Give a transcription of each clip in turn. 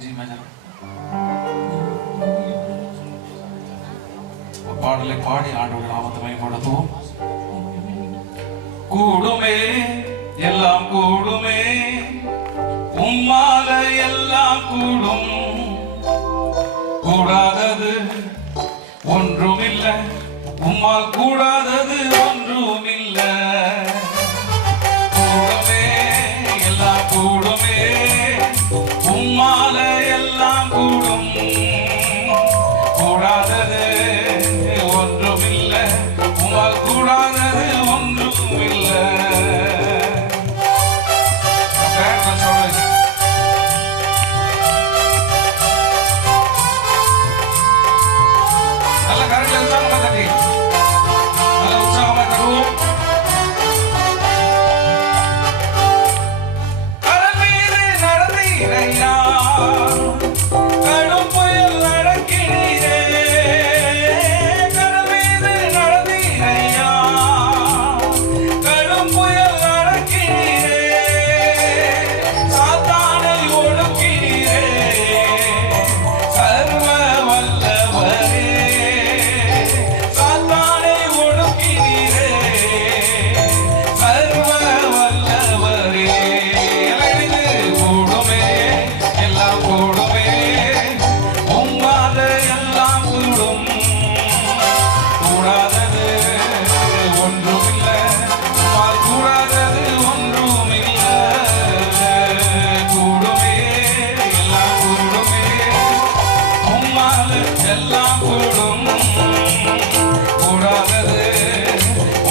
जी मैं பாடலை பாடி ஆண்டவருடைய நாமத்தை மேம்படுத்துவோம். கூடுமே எல்லாம் கூடுமே, உம்மால எல்லாம் கூடும், கூடாதது ஒன்றுமில்லை, உம்மால் கூடாதது ஒன்றுமில்லை. கூடுமே எல்லாம் கூடுமே, உம்மால எல்லாம் கூடும், கூடாதது ஒன்றுமில்லை, உம்மால் கூடாதது ஒன்றுமில்லை. நல்ல கரங்களை உற்சாகமா தட்டி நல்ல உற்சாகமா தருவோம். கடல் மீது நடந்தீரையா, கடும் புயல் நடக்கிறீரே. கடல் மீது நடந்தீரையா, கடும் புயல் நடக்கிறீரே. சாத்தானை ஒடுக்கிறீரே, சர்வ வல்லவரே. சாத்தானை ஒடுக்கிறீரே, சர்வ வல்லவரே. கூடுமே எல்லாம் கூடுமே, உம்மால எல்லாம் கூடும், கூடாதது ஒன்றுமில்லை, உம்மால் கூடாதது ஒன்றுமில்லை. கூடுமே எல்லாம் கூடுமே, உம்மால எல்லாம் கூடும், கூடாதது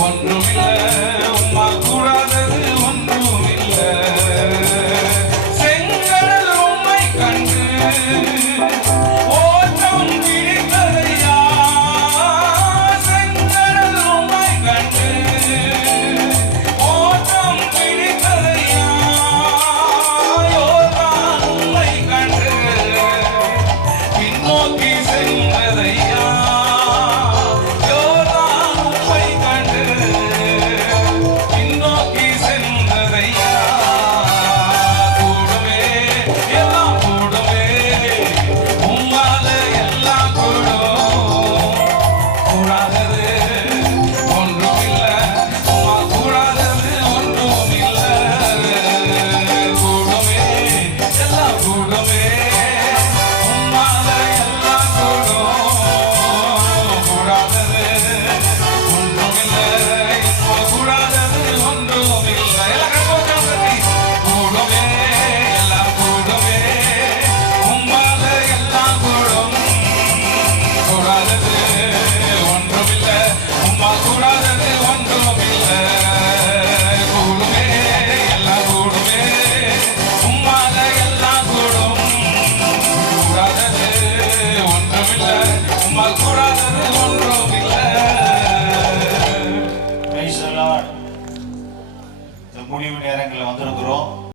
ஒன்றுமில்லை, உம்மால் கூடாதது ஒன்றுமில்லை. செங்கடல் உம்மை கண்டு ஓட்டம் பிடித்ததையா, செங்கடல் உம்மை கண்டு ஓட்டம் பிடித்ததையா. யோர்தான் உம்மை கண்டு பின்னோக்கி சென்றதையா. யோர்தான் உம்மை கண்டு பின்னோக்கி சென்றதையா. கூடுமே எல்லாம் கூடுமே, உம்மால எல்லாம் கூடும், கூடாதது ஒன்றுமில்லை, உம்மால் கூடாதது ஒன்றுமில்லை. கூடுமே எல்லாம் கூடுமே,